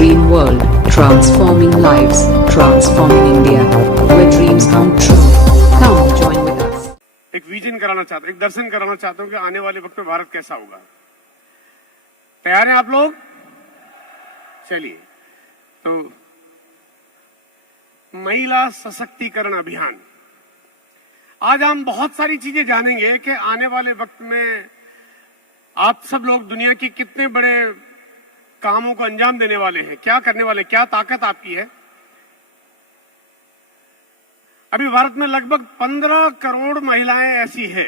Dream World, transforming lives, transforming India, where dreams come true. Come join with us. एक vision कराना चाहता हूं, एक दर्शन कराना चाहता हूं कि आने वाले वक्त में भारत कैसा होगा। तैयार हैं आप लोग? चलिए, तो महिला सशक्तिकरण अभियान, आज हम बहुत सारी चीजें जानेंगे कि आने वाले वक्त में आप सब लोग दुनिया के कितने बड़े कामों को अंजाम देने वाले हैं, क्या करने वाले, क्या ताकत आपकी है। अभी भारत में लगभग 15 करोड़ महिलाएं ऐसी है,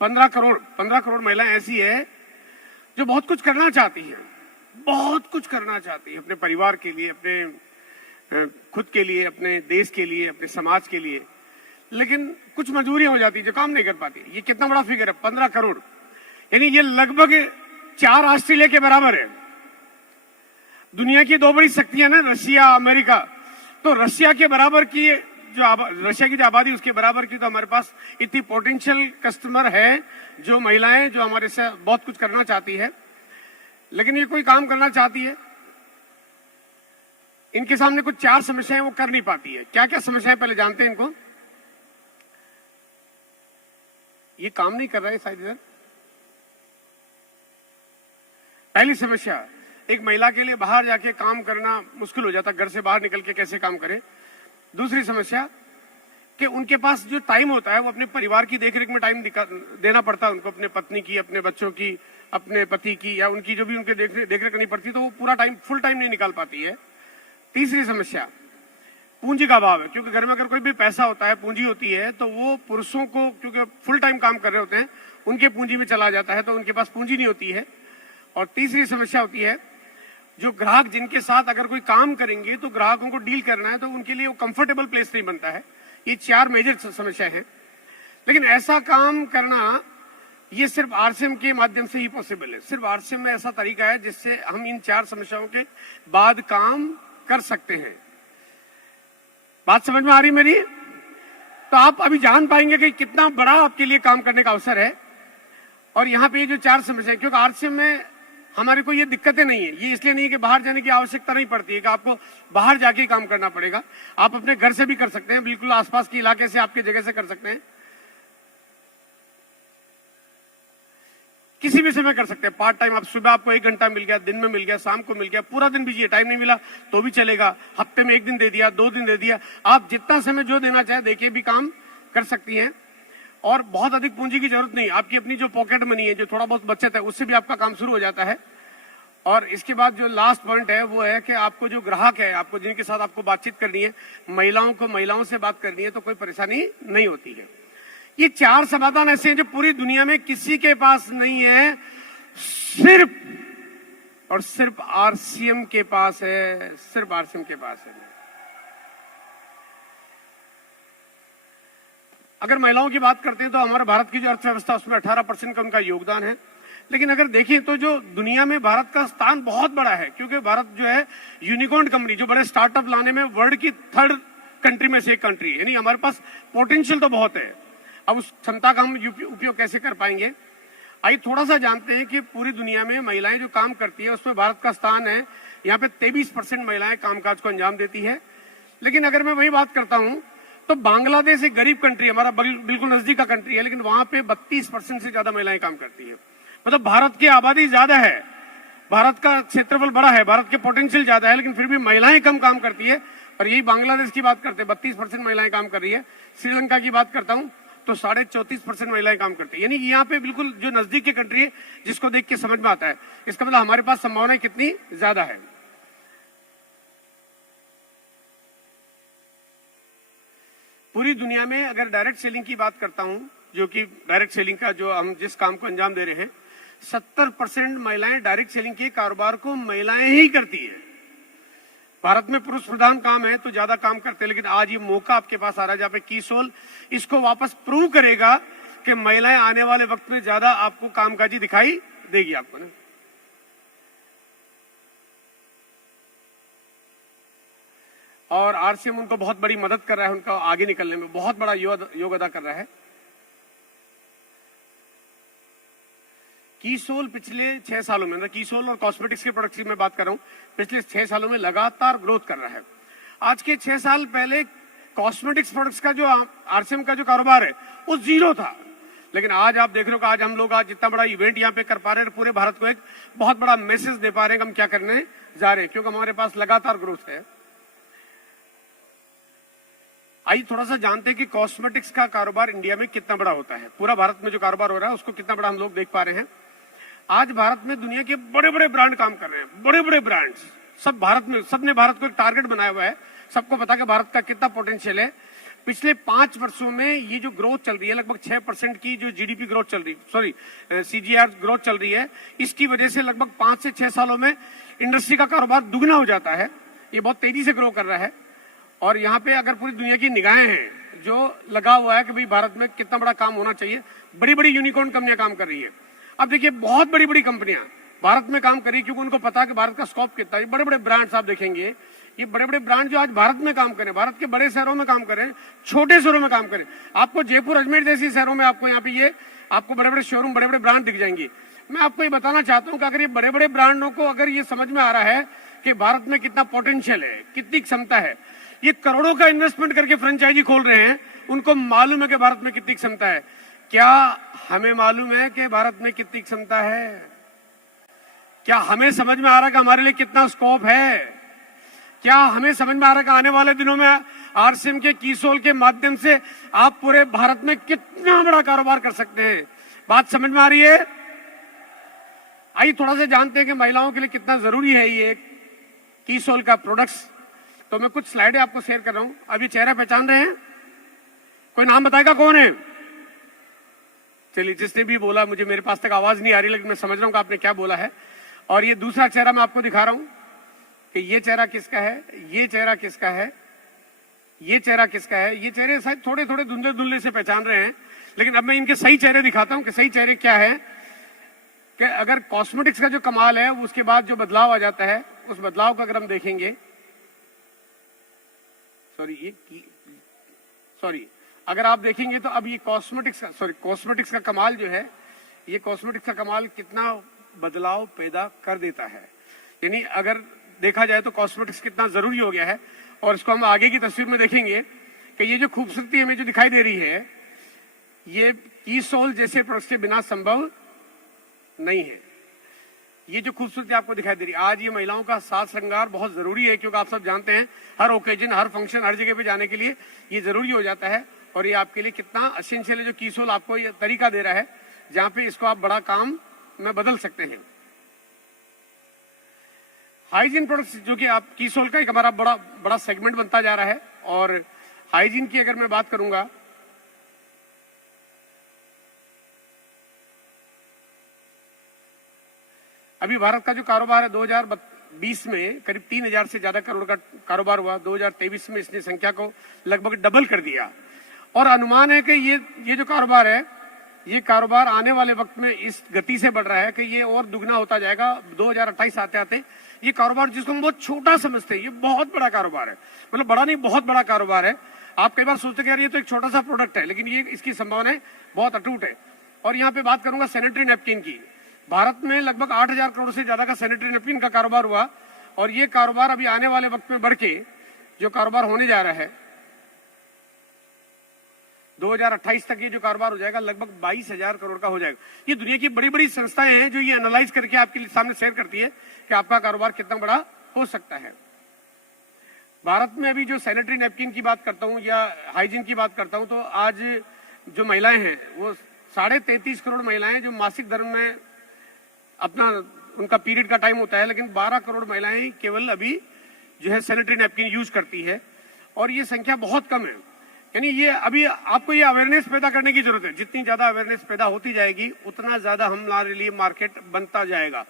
15 करोड़ महिलाएं ऐसी है जो बहुत कुछ करना चाहती हैं, बहुत कुछ करना चाहती है अपने परिवार के लिए, अपने खुद के लिए, अपने देश के लिए, अपने समाज के लिए, लेकिन कुछ मजबूरियां हो जाती है जो काम नहीं कर पाती। ये कितना बड़ा फिगर है, 15 करोड़, यानी ये लगभग 4 ऑस्ट्रेलिया के बराबर है। दुनिया की 2 बड़ी शक्तियां ना, रशिया, अमेरिका, तो रशिया के बराबर की रशिया की जो आबादी उसके बराबर की तो हमारे पास इतनी पोटेंशियल कस्टमर है, जो महिलाएं जो हमारे से बहुत कुछ करना चाहती है, लेकिन ये कोई काम करना चाहती है, इनके सामने कुछ 4 समस्याएं वो कर नहीं पाती है। क्या क्या समस्याएं पहले जानते हैं इनको। ये काम नहीं कर रहा है शायद इधर। पहली समस्या, एक महिला के लिए बाहर जाके काम करना मुश्किल हो जाता, घर से बाहर निकल के कैसे काम करे। दूसरी समस्या कि उनके पास जो टाइम होता है वो अपने परिवार की देखरेख में टाइम देना पड़ता है उनको, अपने पत्नी की, अपने बच्चों की, अपने पति की, या उनकी जो भी उनके देखरेख करनी पड़ती है, तो वो पूरा टाइम, फुल टाइम नहीं निकाल पाती है। तीसरी समस्या पूंजी का अभाव है, क्योंकि घर में अगर कोई भी पैसा होता है, पूंजी होती है, तो वो पुरुषों को, क्योंकि फुल टाइम काम कर रहे होते हैं, उनके पूंजी में चला जाता है, तो उनके पास पूंजी नहीं होती है। और तीसरी समस्या होती है जो ग्राहक जिनके साथ अगर कोई काम करेंगे तो ग्राहकों को डील करना है, तो उनके लिए वो कंफर्टेबल प्लेस नहीं बनता है। ये 4 मेजर समस्या है, लेकिन ऐसा काम करना ये सिर्फ आरसीएम के माध्यम से ही पॉसिबल है। सिर्फ आरसीएम में ऐसा तरीका है जिससे हम इन 4 समस्याओं के बाद काम कर सकते हैं। बात समझ में आ रही मेरी? तो आप अभी जान पाएंगे कि कितना बड़ा आपके लिए काम करने का अवसर है। और यहाँ पे ये जो 4 समस्याएं, क्योंकि आरसीएम में हमारे को ये दिक्कतें नहीं है, ये इसलिए नहीं है कि बाहर जाने की आवश्यकता नहीं पड़ती है कि आपको बाहर जाके ही काम करना पड़ेगा। आप अपने घर से भी कर सकते हैं, बिल्कुल आसपास के इलाके से, आपके जगह से कर सकते हैं, किसी भी समय कर सकते हैं। पार्ट टाइम, आप सुबह आपको 1 घंटा मिल गया, दिन में मिल गया, शाम को मिल गया, पूरा दिन बिजी है, टाइम नहीं मिला तो भी चलेगा, हफ्ते में 1 दिन दे दिया, 2 दिन दे दिया, आप जितना समय जो देना चाहे देखिए भी काम कर सकती हैं। और बहुत अधिक पूंजी की जरूरत नहीं, आपकी अपनी जो पॉकेट मनी है, जो थोड़ा बहुत बचत है, उससे भी आपका काम शुरू हो जाता है। और इसके बाद जो लास्ट पॉइंट है वो है कि आपको जो ग्राहक है, आपको जिनके साथ आपको बातचीत करनी है, महिलाओं को महिलाओं से बात करनी है, तो कोई परेशानी नहीं होती है। ये 4 समाधान ऐसे हैं जो पूरी दुनिया में किसी के पास नहीं है, सिर्फ और सिर्फ आरसीएम के पास है, सिर्फ आरसीएम के पास है। अगर महिलाओं की बात करते हैं तो हमारे भारत की जो अर्थव्यवस्था उसमें 18% का उनका योगदान है। लेकिन अगर देखें तो जो दुनिया में भारत का स्थान बहुत बड़ा है, क्योंकि भारत जो है यूनिकॉर्न कंपनी, जो बड़े स्टार्टअप लाने में वर्ल्ड की 3rd कंट्री में से एक कंट्री है, यानी हमारे पास पोटेंशियल तो बहुत है। अब उस क्षमता का हम उपयोग कैसे कर पाएंगे, आइए थोड़ा सा जानते हैं कि पूरी दुनिया में महिलाएं जो काम करती है उसमें भारत का स्थान है। यहाँ पे 23% महिलाएं कामकाज को अंजाम देती है। लेकिन अगर मैं वही बात करता हूं तो बांग्लादेश एक गरीब कंट्री है, हमारा बिल्कुल नजदीक का कंट्री है, लेकिन वहां पे 32% से ज्यादा महिलाएं काम करती है। मतलब भारत की आबादी ज्यादा है, भारत का क्षेत्रफल बड़ा है, भारत के पोटेंशियल ज्यादा है, लेकिन फिर भी महिलाएं कम काम करती है। और यही बांग्लादेश की बात करते हैं, 32% महिलाएं काम कर रही है। श्रीलंका की बात करता हूं तो 34.5% महिलाएं काम करती है। यानी यहाँ पे बिल्कुल जो नजदीक की कंट्री है, जिसको देख के समझ में आता है, इसका मतलब हमारे पास संभावनाएं कितनी ज्यादा है। पूरी दुनिया में अगर डायरेक्ट सेलिंग की बात करता हूं, जो कि डायरेक्ट सेलिंग का जो हम जिस काम को अंजाम दे रहे हैं, 70% महिलाएं डायरेक्ट सेलिंग के कारोबार को महिलाएं ही करती है। भारत में पुरुष प्रधान काम है तो ज्यादा काम करते हैं, लेकिन आज ये मौका आपके पास आ रहा है जहां पे कीसोल इसको वापस प्रूव करेगा कि महिलाएं आने वाले वक्त में ज्यादा आपको कामकाजी दिखाई देगी आपको ना। और आरसीएम उनको बहुत बड़ी मदद कर रहा है, उनका आगे निकलने में बहुत बड़ा योग अदा कर रहा है। कीसोल पिछले 6 सालों में, कीसोल और कॉस्मेटिक्स के प्रोडक्ट्स की मैं बात कर रहा हूं, पिछले 6 सालों में लगातार ग्रोथ कर रहा है। आज के 6 साल पहले कॉस्मेटिक्स प्रोडक्ट्स का जो आरसीएम का जो कारोबार है वो जीरो था, लेकिन आज आप देख रहे हो कि आज हम लोग आज जितना बड़ा इवेंट यहाँ पे कर पा रहे हैं, पूरे भारत को एक बहुत बड़ा मैसेज दे पा रहे हैं कि हम क्या करने जा रहे हैं, क्योंकि हमारे पास लगातार ग्रोथ है। आइए थोड़ा सा जानते हैं कि कॉस्मेटिक्स का कारोबार इंडिया में कितना बड़ा होता है। पूरा भारत में जो कारोबार हो रहा है उसको कितना बड़ा हम लोग देख पा रहे हैं। आज भारत में दुनिया के बड़े बड़े ब्रांड काम कर रहे हैं, बड़े बड़े ब्रांड्स सब भारत में, सबने भारत को एक टारगेट बनाया हुआ है। सबको पता है कि भारत का कितना पोटेंशियल है। पिछले 5 वर्षों में ये जो ग्रोथ चल रही है, लगभग 6% की जो जीडीपी ग्रोथ चल रही है, सीजीआर ग्रोथ चल रही है, इसकी वजह से लगभग 5 से 6 सालों में इंडस्ट्री का कारोबार दुगना हो जाता है। ये बहुत तेजी से ग्रो कर रहा है। और यहाँ पे अगर पूरी दुनिया की निगाहें हैं जो लगा हुआ है कि भाई भारत में कितना बड़ा काम होना चाहिए, बड़ी बड़ी यूनिकॉर्न कंपनियां काम कर रही है। अब देखिए बहुत बड़ी बड़ी कंपनियां भारत में काम कर रही है, क्योंकि उनको पता है कि भारत का स्कोप कितना है। बड़े बड़े ब्रांड्स आप देखेंगे, ये बड़े बड़े ब्रांड जो आज भारत में काम करें, भारत के बड़े शहरों में काम करें, छोटे शहरों में काम करें। आपको जयपुर अजमेर जैसी शहरों में आपको यहाँ पे ये आपको बड़े बड़े शोरूम, बड़े बड़े ब्रांड दिख जाएंगे। मैं आपको ये बताना चाहता हूँ कि अगर ये बड़े बड़े ब्रांडों को अगर ये समझ में आ रहा है कि भारत में कितना पोटेंशियल है, कितनी क्षमता है, ये करोड़ों का इन्वेस्टमेंट करके फ्रेंचाइजी खोल रहे हैं, उनको मालूम है कि भारत में कितनी क्षमता है। क्या हमें मालूम है कि भारत में कितनी क्षमता है? क्या हमें समझ में आ रहा है कि हमारे लिए कितना स्कोप है? क्या हमें समझ में आ रहा है कि आने वाले दिनों में आरसीएम के कीसोल के माध्यम से आप पूरे भारत में कितना बड़ा कारोबार कर सकते हैं? बात समझ में आ रही है? आइए थोड़ा सा जानते हैं कि महिलाओं के लिए कितना जरूरी है ये कीसोल का प्रोडक्ट्स। तो मैं कुछ स्लाइडें आपको शेयर कर रहा हूं। अभी चेहरा पहचान रहे हैं? कोई नाम बताएगा कौन है? चलिए, जिसने भी बोला, मुझे मेरे पास तक आवाज नहीं आ रही, लेकिन मैं समझ रहा हूं कि आपने क्या बोला है। और ये दूसरा चेहरा मैं आपको दिखा रहा हूं कि ये चेहरा किसका है, ये चेहरा किसका है, ये चेहरा किसका है। ये चेहरे शायद थोड़े थोड़े धुंधले धुंधले से पहचान रहे हैं, लेकिन अब मैं इनके सही चेहरे दिखाता हूं कि सही चेहरे क्या है। कि अगर कॉस्मेटिक्स का जो कमाल है उसके बाद जो बदलाव आ जाता है, उस बदलाव को अगर हम देखेंगे, अगर आप देखेंगे तो अब ये कॉस्मेटिक्स का कमाल जो है, ये कॉस्मेटिक्स का कमाल कितना बदलाव पैदा कर देता है। यानी अगर देखा जाए तो कॉस्मेटिक्स कितना जरूरी हो गया है। और इसको हम आगे की तस्वीर में देखेंगे कि ये जो खूबसूरती हमें जो दिखाई दे रही है, ये कीसोल जैसे प्रोडक्ट्स के बिना संभव नहीं है। ये जो खूबसूरती आपको दिखाई दे रही है, आज ये महिलाओं का साज श्रृंगार बहुत जरूरी है, क्योंकि आप सब जानते हैं हर ओकेजन, हर फंक्शन, हर जगह पे जाने के लिए ये जरूरी हो जाता है। और ये आपके लिए कितना एसेंशियल है जो कीसोल आपको ये तरीका दे रहा है, जहां पे इसको आप बड़ा काम में बदल सकते हैं। हाइजीन प्रोडक्ट्स जो कि आप कीसोल का एक हमारा बड़ा सेगमेंट बनता जा रहा है। और हाइजीन की अगर मैं बात करूंगा, अभी भारत का जो कारोबार है 2020 में करीब 3000 से ज्यादा करोड़ का कारोबार हुआ। 2023 में इसने संख्या को लगभग डबल कर दिया। और अनुमान है कि ये जो कारोबार है, ये कारोबार आने वाले वक्त में इस गति से बढ़ रहा है कि ये और दुगना होता जाएगा। 2028 आते आते ये कारोबार, जिसको हम बहुत छोटा समझते हैं, ये बहुत बड़ा कारोबार है। मतलब बड़ा नहीं, बहुत बड़ा कारोबार है। आप कई बार सोचते हैं यार ये तो एक छोटा सा प्रोडक्ट है, लेकिन ये इसकी संभावनाएं बहुत अटूट है। और यहाँ पे बात करूंगा सैनिटरी नैपकिन की। भारत में लगभग 8000 करोड़ से ज्यादा का सैनिटरी नैपकिन का कारोबार हुआ। और ये कारोबार अभी आने वाले वक्त में बढ़ के जो कारोबार होने जा रहा है, 2028 तक ये जो कारोबार हो जाएगा लगभग 22000 करोड़ का हो जाएगा। ये दुनिया की बड़ी बड़ी संस्थाएं हैं जो ये एनालाइज करके आपके सामने शेयर करती है कि आपका कारोबार कितना बड़ा हो सकता है। भारत में अभी जो सैनिटरी नैपकिन की बात करता हूं या हाइजीन की बात करता हूं, तो आज जो महिलाएं हैं वो 33.5 करोड़ महिलाएं जो मासिक धर्म में अपना उनका पीरियड का टाइम होता है, लेकिन 12 करोड़ महिलाएं केवल अभी जो है सैनिटरी नैपकिन यूज करती है। और ये संख्या बहुत कम है। यानी ये अभी आपको ये अवेयरनेस पैदा करने की जरूरत है। जितनी ज्यादा अवेयरनेस पैदा होती जाएगी उतना ज्यादा हमारे लिए मार्केट बनता जाएगा।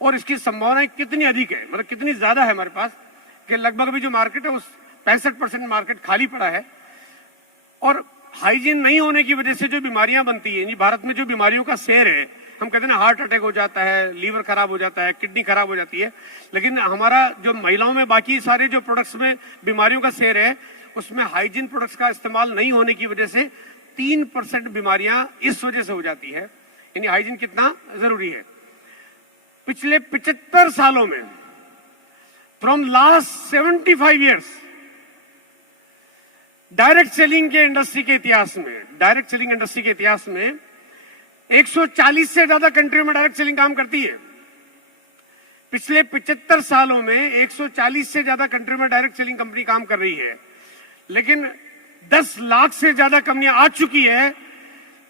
और इसकी संभावनाएं कितनी अधिक है, मतलब कितनी ज्यादा है हमारे पास, कि लगभग अभी जो मार्केट है उस 65% मार्केट खाली पड़ा है। और हाइजीन नहीं होने की वजह से जो बीमारियां बनती है, भारत में जो बीमारियों का शेयर है, हम कहते हैं ना हार्ट अटैक हो जाता है, लीवर खराब हो जाता है, किडनी खराब हो जाती है, लेकिन हमारा जो महिलाओं में बाकी सारे जो प्रोडक्ट्स में बीमारियों का शेयर है, उसमें हाइजीन प्रोडक्ट्स का इस्तेमाल नहीं होने की वजह से 3% बीमारियां इस वजह से हो जाती है। यानी हाइजीन कितना जरूरी है। पिछले 75 सालों में, from last 75 years, direct selling के इंडस्ट्री के इतिहास में 140 से ज्यादा कंट्रियों में डायरेक्ट सेलिंग काम करती है। पिछले 75 सालों में 140 से ज्यादा कंट्रियों में डायरेक्ट सेलिंग कंपनी काम कर रही है, लेकिन 10 लाख से ज्यादा कंपनियां आ चुकी है,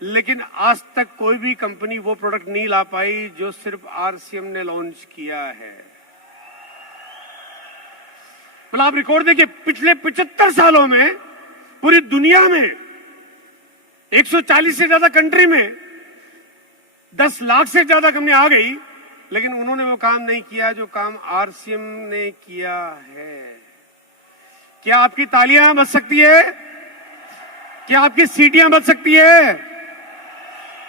लेकिन आज तक कोई भी कंपनी वो प्रोडक्ट नहीं ला पाई जो सिर्फ आरसीएम ने लॉन्च किया है। मतलब आप रिकॉर्ड देखिए, पिछले 75 सालों में पूरी दुनिया में 140 से ज्यादा कंट्री में 10 लाख से ज्यादा कंपनी आ गई, लेकिन उन्होंने वो काम नहीं किया जो काम आरसीएम ने किया है। क्या आपकी तालियां बज सकती है? क्या आपकी सीटियां बज सकती है?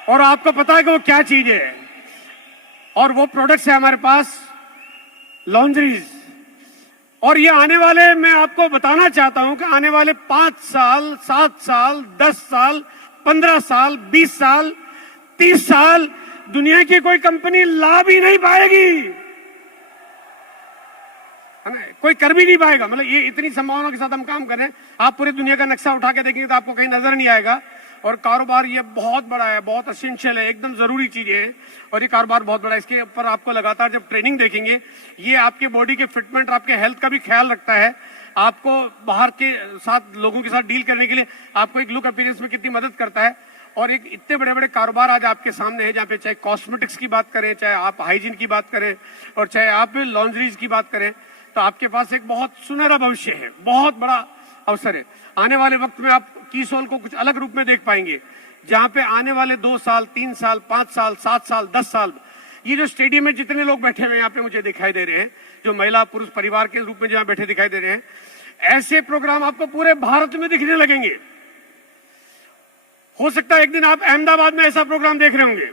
और आपको पता है कि वो क्या चीज है? और वो प्रोडक्ट्स है हमारे पास लॉन्ड्रीज। और ये आने वाले, मैं आपको बताना चाहता हूं कि आने वाले 5 साल, 7 साल, 10 साल, 15 साल, 20 साल, 30 साल दुनिया की कोई कंपनी ला भी नहीं पाएगी, है ना? कोई कर भी नहीं पाएगा। मतलब ये इतनी संभावना के साथ हम काम कर रहे हैं। आप पूरी दुनिया का नक्शा उठा के देखेंगे तो आपको कहीं नजर नहीं आएगा। और कारोबार ये बहुत बड़ा है, बहुत एसेंशियल है, एकदम जरूरी चीजें हैं। और ये कारोबार बहुत बड़ा है। इसके ऊपर आपको लगातार जब ट्रेनिंग देखेंगे, ये आपके बॉडी के फिटमेंट, आपके हेल्थ का भी ख्याल रखता है। आपको बाहर के साथ, लोगों के साथ डील करने के लिए आपको एक लुक अपीयरेंस में कितनी मदद करता है। और एक इतने बड़े बड़े कारोबार आज आपके सामने है, जहाँ पे चाहे कॉस्मेटिक्स की बात करें, चाहे आप हाइजीन की बात करें, और चाहे आप लॉन्ड्रीज की बात करें, तो आपके पास एक बहुत सुनहरा भविष्य है, बहुत बड़ा अवसर है। आने वाले वक्त में आप कीसोल को कुछ अलग रूप में देख पाएंगे, जहां पे आने वाले 2 साल, 3 साल, 5 साल, 7 साल, 10 साल, ये जो स्टेडियम में जितने लोग बैठे हुए हैं यहाँ पे मुझे दिखाई दे रहे हैं, जो महिला पुरुष परिवार के रूप में जहां बैठे दिखाई दे रहे हैं, ऐसे प्रोग्राम आपको पूरे भारत में दिखने लगेंगे। हो सकता है एक दिन आप अहमदाबाद में ऐसा प्रोग्राम देख रहे होंगे,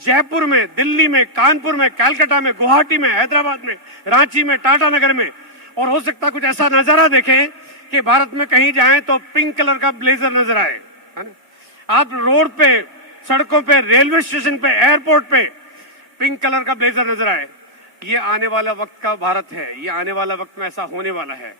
जयपुर में, दिल्ली में, कानपुर में, कलकत्ता में, गुवाहाटी में, हैदराबाद में, रांची में, टाटा नगर में। और हो सकता है कुछ ऐसा नजारा देखें कि भारत में कहीं जाएं तो पिंक कलर का ब्लेजर नजर आए, है ना? आप रोड पे, सड़कों पे, रेलवे स्टेशन पे, एयरपोर्ट पे पिंक कलर का ब्लेजर नजर आए। ये आने वाला वक्त का भारत है, ये आने वाला वक्त में ऐसा होने वाला है।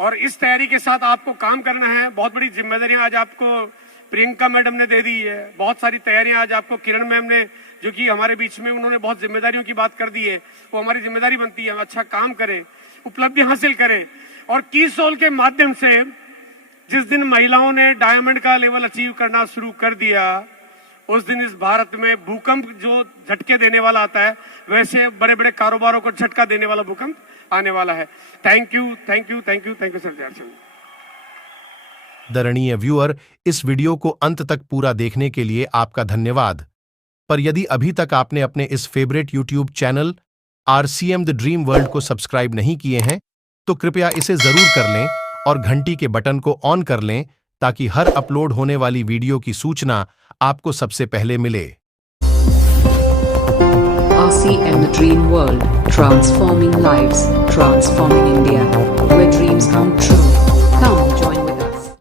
और इस तैयारी के साथ आपको काम करना है। बहुत बड़ी जिम्मेदारियां आज आपको प्रियंका मैडम ने दे दी है, बहुत सारी तैयारियां आज आपको किरण मैम ने, जो कि हमारे बीच में, उन्होंने बहुत जिम्मेदारियों की बात कर दी है। वो हमारी जिम्मेदारी बनती है हम अच्छा काम करें, उपलब्धि हासिल करें। और कीसोल के माध्यम से जिस दिन महिलाओं ने डायमंड का लेवल अचीव करना शुरू कर दिया, उस दिन इस भारत में भूकंप जो झटके देने वाला आता है, वैसे बड़े बड़े कारोबारों को झटका देने वाला भूकंप आने वाला है। Thank you, thank you, thank you, thank you sir. दरणीय व्यूअर, इस वीडियो को अंत तक पूरा देखने के लिए आपका धन्यवाद। पर यदि अभी तक आपने अपने इस favourite YouTube channel RCM the dream world को सब्सक्राइब नहीं किए हैं, तो कृपया इसे जरूर कर लें और घंटी के बटन को ऑन कर लें, ताकि हर अपलोड होने वाली वीडियो की सूचना आपको सबसे पहले मिले। RCM the Dream World, transforming lives, transforming India, where dreams come true. Come join